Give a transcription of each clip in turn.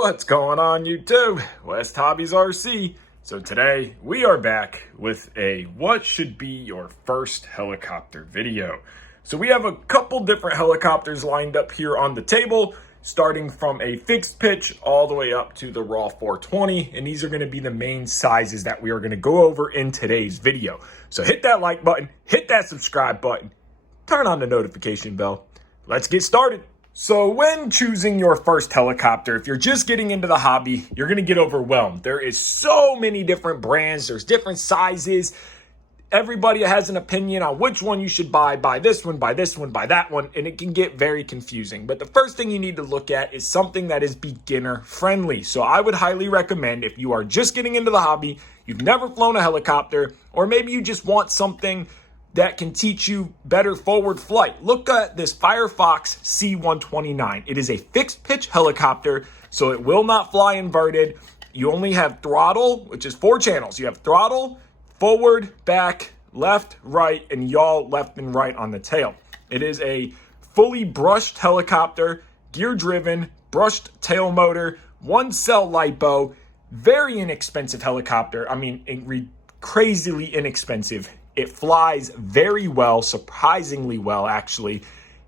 What's going on YouTube? WestHobbiesRC. So today we are back with a what should be your first helicopter video. So we have a couple different helicopters lined up here on the table, starting from a fixed pitch all the way up to the raw 420. And these are going to be the main sizes that we are going to go over in today's video. So hit that like button, hit that subscribe button, turn on the notification bell. Let's get started. So when choosing your first helicopter, if you're just getting into the hobby, you're going to get overwhelmed. There is so many different brands. There's different sizes. Everybody has an opinion on which one you should buy. Buy this one, buy this one, buy that one. And it can get very confusing. But the first thing you need to look at is something that is beginner friendly. So I would highly recommend, if you are just getting into the hobby, you've never flown a helicopter, or maybe you just want something that can teach you better forward flight, look at this Firefox C129. It is a fixed pitch helicopter, so it will not fly inverted. You only have throttle, which is 4 channels. You have throttle, forward, back, left, right, and yaw left and right on the tail. It is a fully brushed helicopter, gear driven, brushed tail motor, 1-cell lipo, very inexpensive helicopter. I mean, crazily inexpensive. It flies very well, surprisingly well, actually,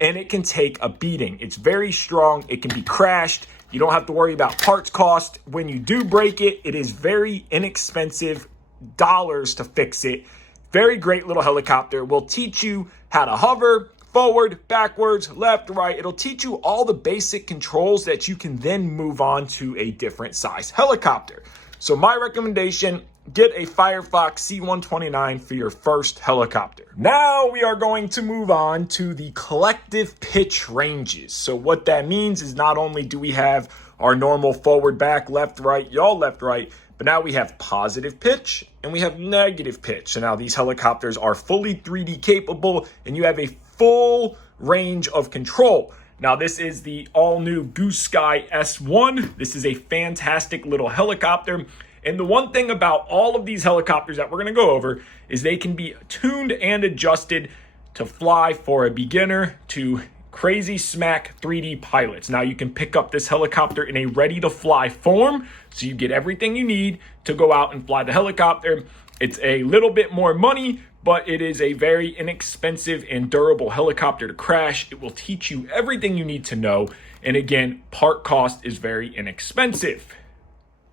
and it can take a beating. It's very strong. It can be crashed. You don't have to worry about parts cost. When you do break it, it is very inexpensive dollars to fix it. Very great little helicopter. Will teach you how to hover, forward, backwards, left, right. It'll teach you all the basic controls that you can then move on to a different size helicopter. So my recommendation, get a Firefox C129 for your first helicopter. Now we are going to move on to the collective pitch ranges. So what that means is not only do we have our normal forward, back, left, right, yaw left, right, but now we have positive pitch and we have negative pitch. So now these helicopters are fully 3D capable and you have a full range of control. Now this is the all-new Goose Sky S1. This is a fantastic little helicopter. And the one thing about all of these helicopters that we're going to go over is they can be tuned and adjusted to fly for a beginner to crazy smack 3D pilots. Now you can pick up this helicopter in a ready-to-fly form, so you get everything you need to go out and fly the helicopter. It's a little bit more money, but it is a very inexpensive and durable helicopter to crash. It will teach you everything you need to know. And again, part cost is very inexpensive.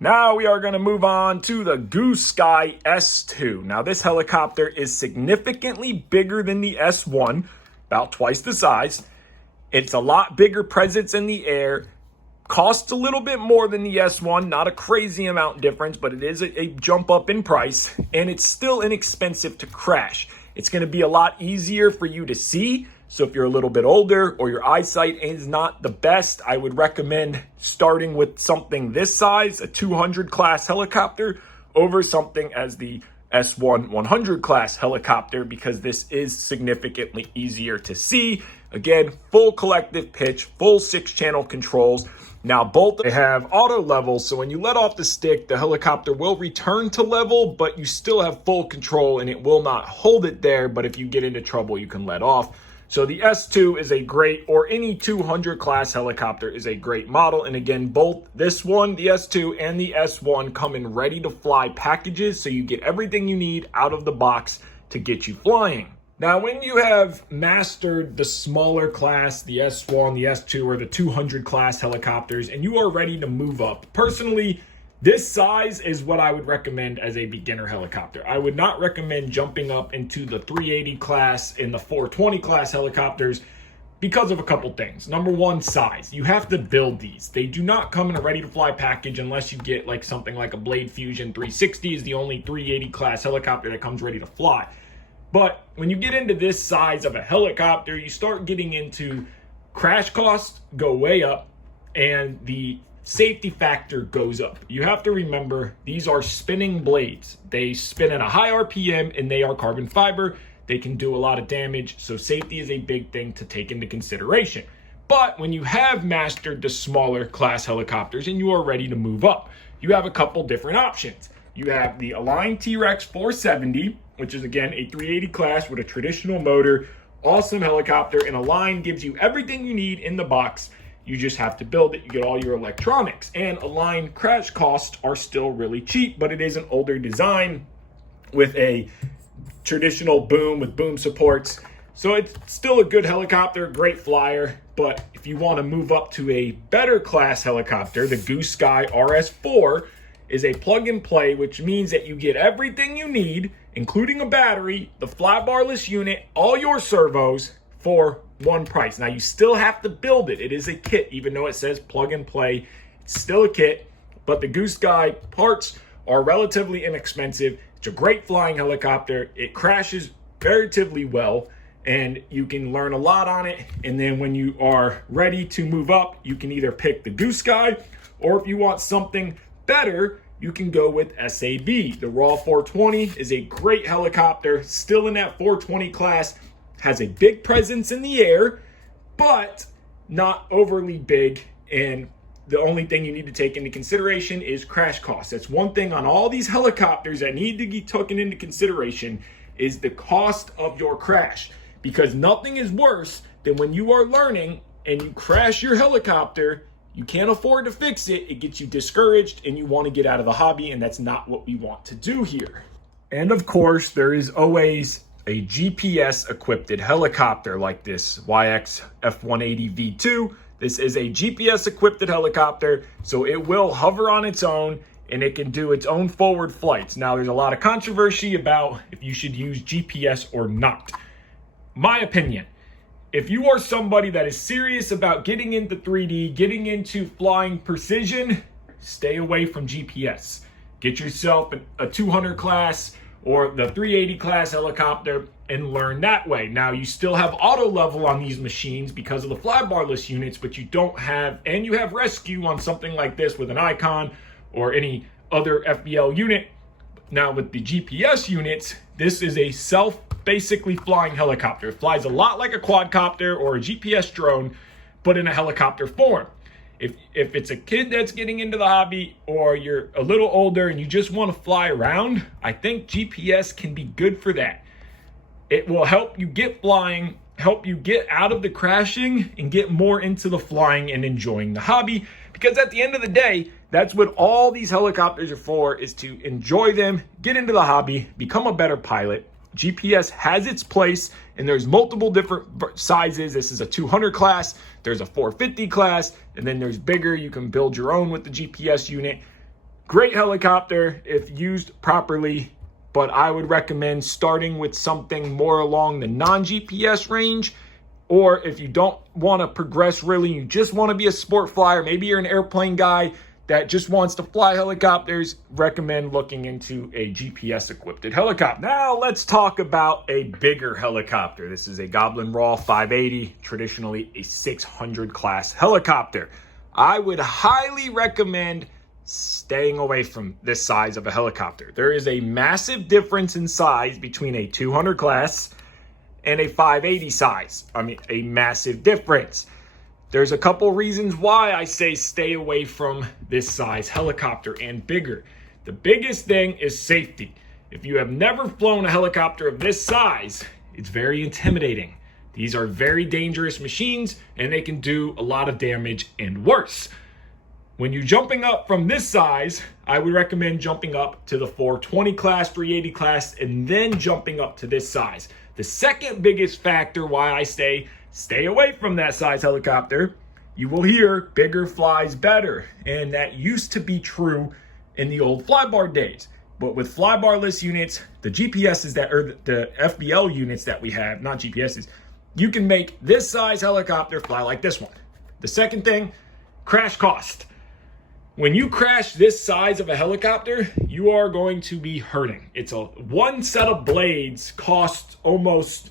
Now we are going to move on to the Goose Sky S2. Now this helicopter is significantly bigger than the S1, about twice the size. It's a lot bigger presence in the air. Costs a little bit more than the S1, not a crazy amount difference, but it is a jump up in price, and it's still inexpensive to crash. It's going to be a lot easier for you to see. So if you're a little bit older or your eyesight is not the best, I would recommend starting with something this size, a 200 class helicopter, over something as the S1 100 class helicopter, because this is significantly easier to see. Again, full collective pitch, full 6-channel controls. Now both they have auto level, so when you let off the stick, the helicopter will return to level, but you still have full control and it will not hold it there. But if you get into trouble, you can let off. So the S2 is a great, or any 200 class helicopter is a great model. And again, both this one, the S2 and the S1, come in ready to fly packages. So you get everything you need out of the box to get you flying. Now, when you have mastered the smaller class, the S1, the S2, or the 200 class helicopters, and you are ready to move up, personally, this size is what I would recommend as a beginner helicopter. I would not recommend jumping up into the 380 class and the 420 class helicopters because of a couple things. Number one, size. You have to build these. They do not come in a ready-to-fly package unless you get like something like a Blade Fusion 360 is the only 380 class helicopter that comes ready to fly. But when you get into this size of a helicopter, you start getting into crash costs go way up and the safety factor goes up. You have to remember, these are spinning blades. They spin at a high RPM and they are carbon fiber. They can do a lot of damage. So safety is a big thing to take into consideration. But when you have mastered the smaller class helicopters and you are ready to move up, you have a couple different options. You have the Align T-Rex 470, which is again a 380 class with a traditional motor, awesome helicopter, and Align gives you everything you need in the box. You just have to build it. You get all your electronics, and Align crash costs are still really cheap, but it is an older design with a traditional boom with boom supports. So it's still a good helicopter, great flyer. But if you want to move up to a better class helicopter, the Goose Sky RS4 is a plug and play, which means that you get everything you need, including a battery, the flybarless unit, all your servos for one price. Now you still have to build it. It is a kit, even though it says plug and play. It's still a kit, but the Goose Sky parts are relatively inexpensive. It's a great flying helicopter. It crashes relatively well, and you can learn a lot on it. And then when you are ready to move up, you can either pick the Goose Sky, or if you want something better, you can go with SAB. The Raw 420 is a great helicopter, still in that 420 class, has a big presence in the air, but not overly big. And the only thing you need to take into consideration is crash costs. That's one thing on all these helicopters that need to be taken into consideration is the cost of your crash. Because nothing is worse than when you are learning and you crash your helicopter, you can't afford to fix it, it gets you discouraged and you want to get out of the hobby, and that's not what we want to do here. And of course, there is always a GPS equipped helicopter like this YX F180 V2. This is a GPS equipped helicopter, so it will hover on its own and it can do its own forward flights. Now, there's a lot of controversy about if you should use GPS or not. My opinion, if you are somebody that is serious about getting into 3D, getting into flying precision, stay away from GPS. Get yourself a 200 class or the 380 class helicopter and learn that way. Now, you still have auto level on these machines because of the flybarless units, but you don't have, and you have rescue on something like this with an Icon or any other FBL unit. Now, with the GPS units, this is a basically flying helicopter. It flies a lot like a quadcopter or a GPS drone, but in a helicopter form. If it's a kid that's getting into the hobby, or you're a little older and you just want to fly around, I think GPS can be good for that. It will help you get flying, help you get out of the crashing and get more into the flying and enjoying the hobby. Because at the end of the day, that's what all these helicopters are for, is to enjoy them, get into the hobby, become a better pilot. GPS has its place, and there's multiple different sizes. This is a 200 class, there's a 450 class, and then there's bigger. You can build your own with the GPS unit. Great helicopter if used properly, but I would recommend starting with something more along the non-GPS range. Or if you don't want to progress really, you just want to be a sport flyer, maybe you're an airplane guy that just wants to fly helicopters, recommend looking into a GPS equipped helicopter. Now let's talk about a bigger helicopter. This is a Goblin Raw 580, traditionally a 600 class helicopter. I would highly recommend staying away from this size of a helicopter. There is a massive difference in size between a 200 class and a 580 size. I mean, a massive difference. There's a couple reasons why I say stay away from this size helicopter and bigger. The biggest thing is safety. If you have never flown a helicopter of this size, it's very intimidating. These are very dangerous machines and they can do a lot of damage and worse. When you're jumping up from this size, I would recommend jumping up to the 420 class, 380 class, and then jumping up to this size. The second biggest factor why I say stay away from that size helicopter, you will hear bigger flies better. And that used to be true in the old flybar days. But with flybarless units, the GPSs or the FBL units that we have, not GPSs, you can make this size helicopter fly like this one. The second thing, crash cost. When you crash this size of a helicopter, you are going to be hurting. It's one set of blades costs almost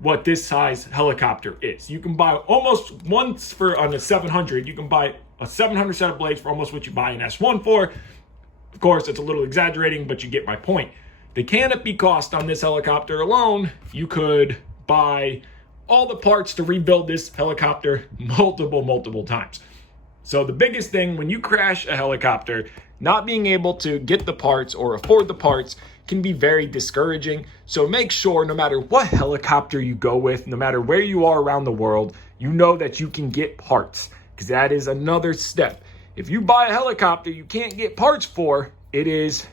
what this size helicopter is. You can buy almost once on a 700, you can buy a 700 set of blades for almost what you buy an S1 for. Of course, it's a little exaggerating, but you get my point. The canopy cost on this helicopter alone, you could buy all the parts to rebuild this helicopter multiple times. So the biggest thing when you crash a helicopter, not being able to get the parts or afford the parts can be very discouraging. So make sure no matter what helicopter you go with, no matter where you are around the world, you know that you can get parts. because that is another step. If you buy a helicopter you can't get parts for, it is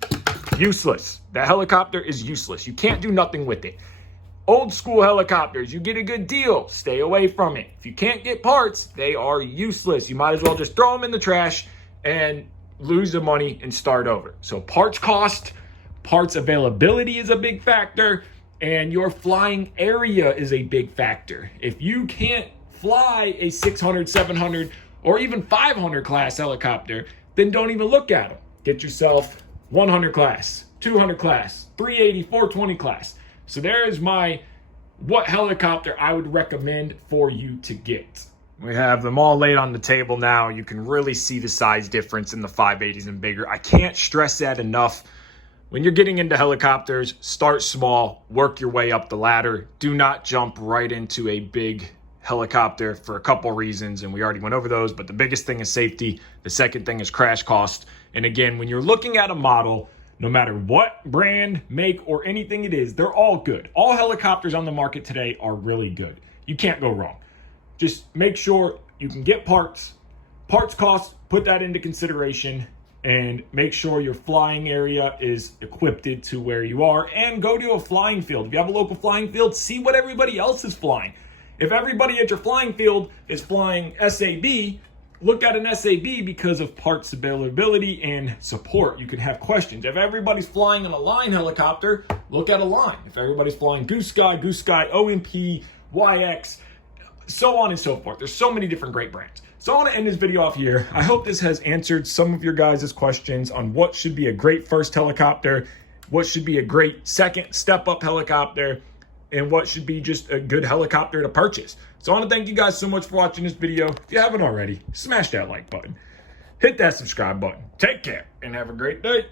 useless. That helicopter is useless. You can't do nothing with it. Old school helicopters, you get a good deal, stay away from it. If you can't get parts, they are useless. You might as well just throw them in the trash and lose the money and start over. So parts cost, parts availability is a big factor, and your flying area is a big factor. If you can't fly a 600, 700, or even 500 class helicopter, then don't even look at them. Get yourself 100 class, 200 class, 380, 420 class. So there is my what helicopter I would recommend for you to get. We have them all laid on the table now. You can really see the size difference in the 580s and bigger. I can't stress that enough. When you're getting into helicopters, start small, work your way up the ladder. Do not jump right into a big helicopter for a couple reasons, and we already went over those, but the biggest thing is safety. The second thing is crash cost. And again, when you're looking at a model, no matter what brand, make, or anything it is, they're all good. All helicopters on the market today are really good. You can't go wrong. Just make sure you can get parts. Parts cost, put that into consideration, and make sure your flying area is equipped to where you are, and go to a flying field. If you have a local flying field, see what everybody else is flying. If everybody at your flying field is flying SAB, look at an SAB because of parts availability and support. You can have questions. If everybody's flying on a line helicopter, look at a line. If everybody's flying Goose Sky, OMP, YX, so on and so forth. There's so many different great brands. So I want to end this video off here. I hope this has answered some of your guys' questions on what should be a great first helicopter, what should be a great second step-up helicopter, and what should be just a good helicopter to purchase. So I want to thank you guys so much for watching this video. If you haven't already, smash that like button. Hit that subscribe button. Take care and have a great day.